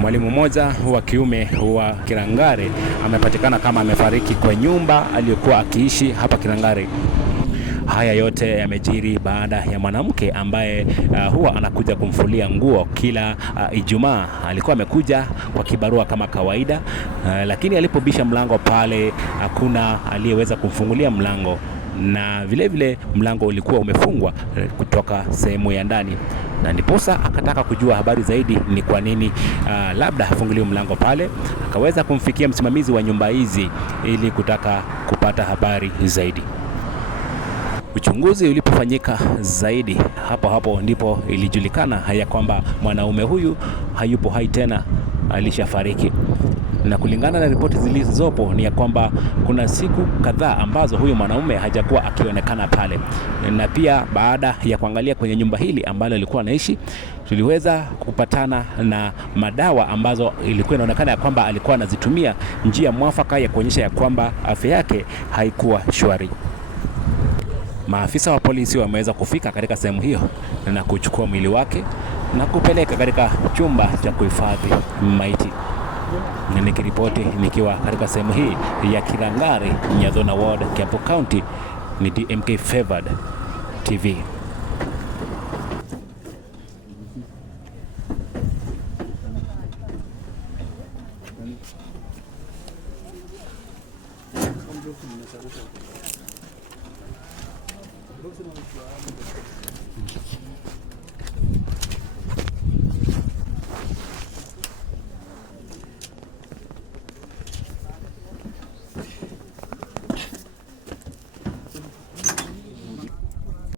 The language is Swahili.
Mwalimu mmoja wa kiume wa Kirangare amepatikana kama amefariki kwa nyumba aliyokuwa akiishi hapa Kirangare. Haya yote yamejiri baada ya mwanamke ambaye huwa anakuja kumfulia nguo kila Ijumaa. Alikuwa amekuja kwa kibarua kama kawaida, lakini alipobisha mlango pale hakuna aliyeweza kumfungulia mlango, na vile mlango ulikuwa umefungwa kutoka sehemu ya ndani, na ndiposa akataka kujua habari zaidi ni kwa nini labda hafunguliwi mlango pale. Akaweza kumfikia msimamizi wa nyumba hizi ili kutaka kupata habari zaidi. Uchunguzi ulipofanyika zaidi, hapo ndipo ilijulikana ya kwamba mwanaume huyu hayupo hai tena, alishafariki. Na kulingana na ripoti zilizopo ni ya kwamba kuna siku kadhaa ambazo huyu mwanaume hajakuwa akionekana pale. Na pia baada ya kuangalia kwenye nyumba hili ambalo alikuwa anaishi, tuliweza kupatana na madawa ambazo ilikuwa inaonekana ya kwamba alikuwa anazitumia, njia mwafaka ya kuonyesha ya kwamba afya yake haikuwa shwari. Maafisa wa polisi wameweza kufika katika sehemu hiyo na kuchukua mwili wake na kupeleka katika chumba cha kuhifadhi maiti. Nikiripoti nikiwa katika sehemu hii ya Kirangare, Nyadhona Ward, Kiambu County, ni DMK Favored TV. Boksi na